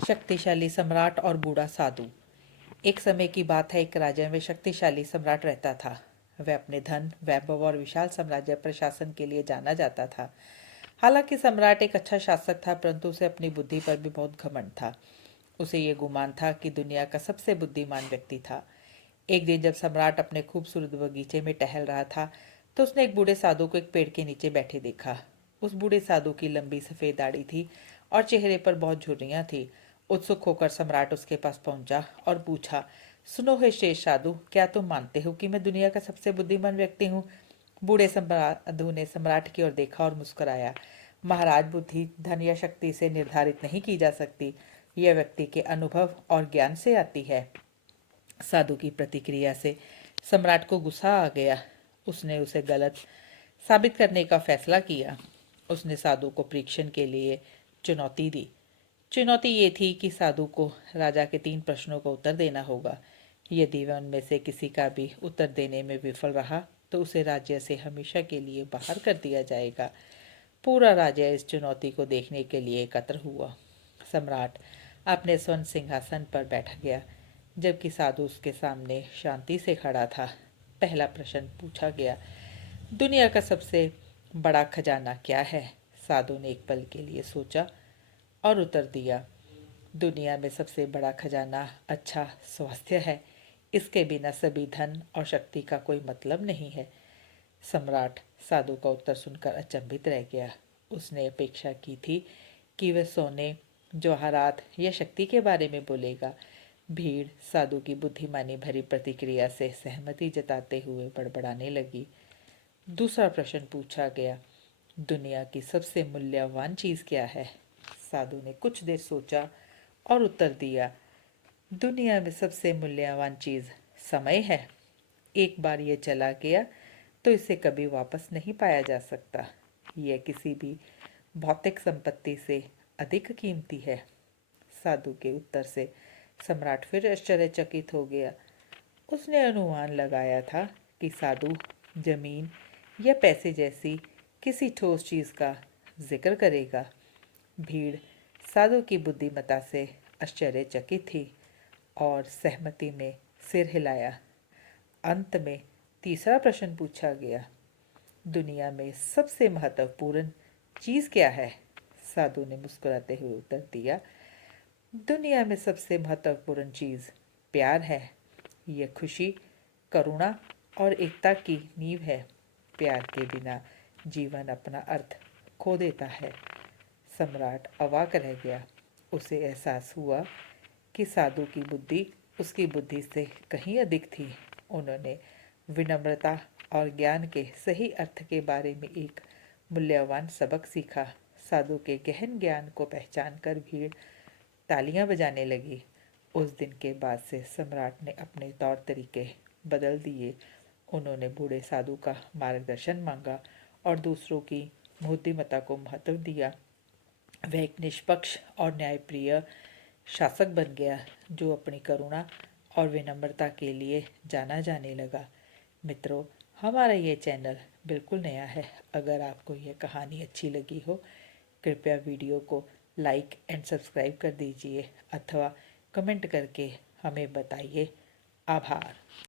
शक्तिशाली सम्राट और बूढ़ा साधु। एक समय की बात है, एक राज्य में शक्तिशाली सम्राट रहता था। वह अपने धन, वैभव और विशाल साम्राज्य प्रशासन के लिए जाना जाता था। हालांकि सम्राट एक अच्छा शासक था, परंतु उसे अपनी बुद्धि पर भी बहुत घमंड था। उसे ये गुमान था कि दुनिया का सबसे बुद्धिमान व्यक्ति था। एक दिन जब सम्राट अपने खूबसूरत बगीचे में टहल रहा था, तो उसने एक बूढ़े साधु को एक पेड़ के नीचे बैठे देखा। उस बूढ़े साधु की लंबी सफ़ेद दाढ़ी थी और चेहरे पर बहुत झुर्रियाँ थीं। उत्सुक होकर सम्राट उसके पास पहुंचा और पूछा, सुनो हे शेष साधु, क्या तुम मानते हो कि मैं दुनिया का सबसे बुद्धिमान व्यक्ति हूँ? बूढ़े साधु ने सम्राट की ओर देखा और मुस्कुराया। महाराज, बुद्धि धन या शक्ति से निर्धारित नहीं की जा सकती। यह व्यक्ति के अनुभव और ज्ञान से आती है। साधु की प्रतिक्रिया से सम्राट को गुस्सा आ गया। उसने उसे गलत साबित करने का फैसला किया। उसने साधु को परीक्षण के लिए चुनौती दी। चुनौती ये थी कि साधु को राजा के 3 प्रश्नों का उत्तर देना होगा। यदि वह उनमें से किसी का भी उत्तर देने में विफल रहा, तो उसे राज्य से हमेशा के लिए बाहर कर दिया जाएगा। पूरा राज्य इस चुनौती को देखने के लिए एकत्र हुआ। सम्राट अपने स्वर्ण सिंहासन पर बैठ गया, जबकि साधु उसके सामने शांति से खड़ा था। पहला प्रश्न पूछा गया, दुनिया का सबसे बड़ा खजाना क्या है? साधु ने एक पल के लिए सोचा और उत्तर दिया, दुनिया में सबसे बड़ा खजाना अच्छा स्वास्थ्य है। इसके बिना सभी धन और शक्ति का कोई मतलब नहीं है। सम्राट साधु का उत्तर सुनकर अचंभित रह गया। उसने अपेक्षा की थी कि वह सोने, जवाहरात या शक्ति के बारे में बोलेगा। भीड़ साधु की बुद्धिमानी भरी प्रतिक्रिया से सहमति जताते हुए बड़बड़ाने लगी। दूसरा प्रश्न पूछा गया, दुनिया की सबसे मूल्यवान चीज़ क्या है? साधु ने कुछ देर सोचा और उत्तर दिया, दुनिया में सबसे मूल्यवान चीज़ समय है। एक बार ये चला गया तो इसे कभी वापस नहीं पाया जा सकता। यह किसी भी भौतिक संपत्ति से अधिक कीमती है। साधु के उत्तर से सम्राट फिर आश्चर्यचकित हो गया। उसने अनुमान लगाया था कि साधु जमीन या पैसे जैसी किसी ठोस चीज़ का जिक्र करेगा। भीड़ साधु की बुद्धिमत्ता से आश्चर्यचकित थी और सहमति में सिर हिलाया। अंत में तीसरा प्रश्न पूछा गया, दुनिया में सबसे महत्वपूर्ण चीज़ क्या है? साधु ने मुस्कुराते हुए उत्तर दिया, दुनिया में सबसे महत्वपूर्ण चीज़ प्यार है। यह खुशी, करुणा और एकता की नींव है। प्यार के बिना जीवन अपना अर्थ खो देता है। सम्राट अवाक रह गया। उसे एहसास हुआ कि साधु की बुद्धि उसकी बुद्धि से कहीं अधिक थी। उन्होंने विनम्रता और ज्ञान के सही अर्थ के बारे में एक मूल्यवान सबक सीखा। साधु के गहन ज्ञान को पहचान कर भीड़ तालियां बजाने लगी। उस दिन के बाद से सम्राट ने अपने तौर तरीके बदल दिए। उन्होंने बूढ़े साधु का मार्गदर्शन मांगा और दूसरों की बुद्धिमत्ता को महत्व दिया। वह एक निष्पक्ष और न्यायप्रिय शासक बन गया, जो अपनी करुणा और विनम्रता के लिए जाना जाने लगा। मित्रों, हमारा ये चैनल बिल्कुल नया है। अगर आपको यह कहानी अच्छी लगी हो, कृपया वीडियो को लाइक एंड सब्सक्राइब कर दीजिए अथवा कमेंट करके हमें बताइए। आभार।